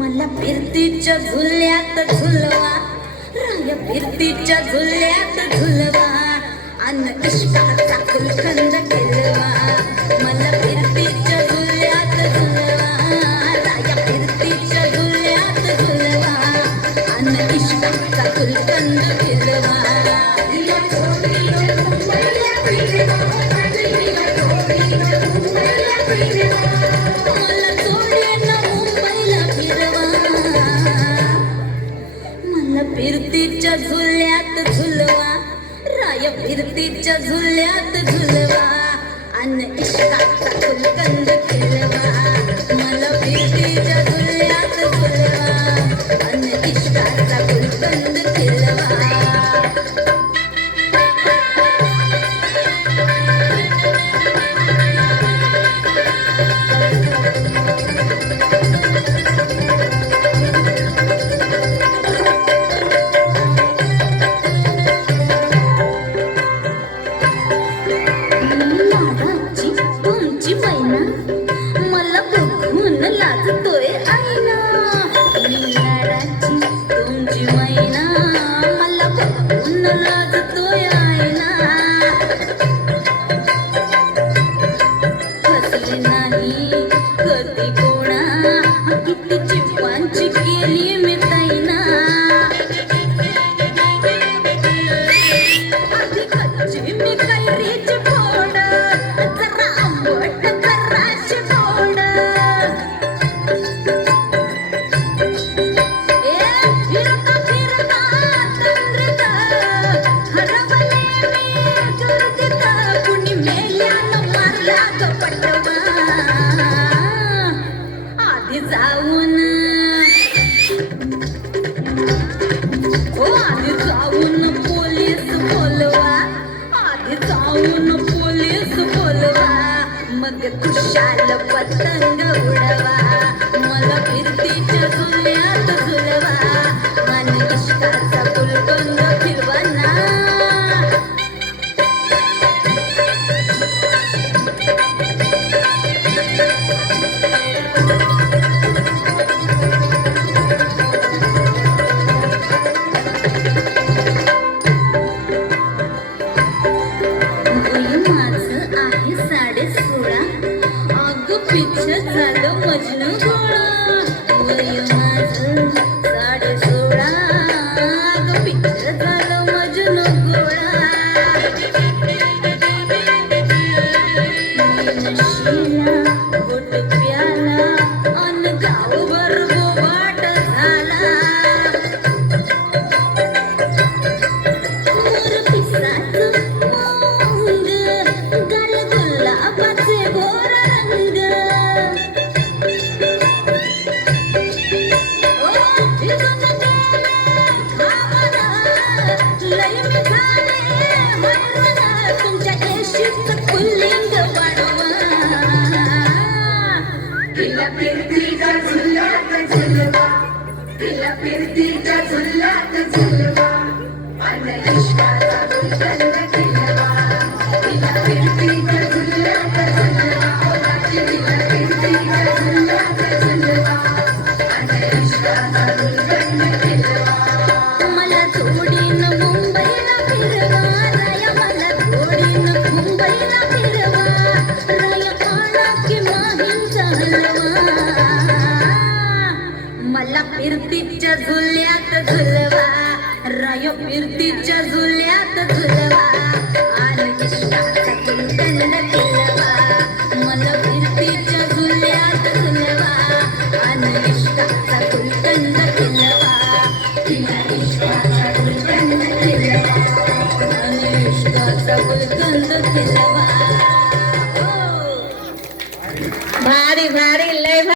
मला फिरतीच्या झुल्यात झुलवा, राया फिरतीच्या झुल्यात झुलवा, अन इश्काचा फुलखंद खेळवा. मला फिरतीच्या झुल्यात झुलवा, राया फिरतीच्या झुल्यात झुलवा, अन इश्काचा फुलखंद खेळवा. फिरतीच्या झुल्यात झुलवा, राया फिरतीच्या झुल्यात झुलवा, अन इश्काचा फुलकंद खेळवा. मला फिरतीच्या झुल्यात झुलवा, अन इश्काचा फुलकंद खेळवा. खुशाल पतंग उडवा, मला फिरतीच्या झुल्यात झुलवा, मन इश्काचा फुलकंद फिरवा ना. झालं मजनू गोळा, वय माझं 16.5, अगं पिक्चर झालं मजनू गोळा. नशीला गोट प्याला, अन गावभर बोबाट झाला. मोर पिसाचं मोंग, गाल गुलाबाचे गोर रंग. तुमच्या एशीचं पुल्लिंग वाढवा, तिला फिरतीच्या झुल्यात झुलवा, तिला फिरतीच्या झुल्यात झुलवा, अन इश्काचा फुलकंद खेळवा. तिला फिरतीच्या झुल्यात झुलवा, तिला फिरतीच्या झुल्यात झुलवा, अन इश्काचा फुलकंद खेळवा. मला थोडीनं मुंबईला फिरवा, राया मला थोडीनं मुंबईला फिरवा, राया आणा की माहींचा हलवा. मला फिरतीच्या झुल्यात झुलवा, राया फिरतीच्या झुल्यात झुलवा, आणि इश्काचा फुलकंद खिलवा मला फिरतीच्या झुल्यात झुलवा आणि इश्काचा गुलकंद खिलवा तिला इश्काचा गुलकंद खिलवा आणि इश्काचा गुलकंद खिलवा. भारी भारी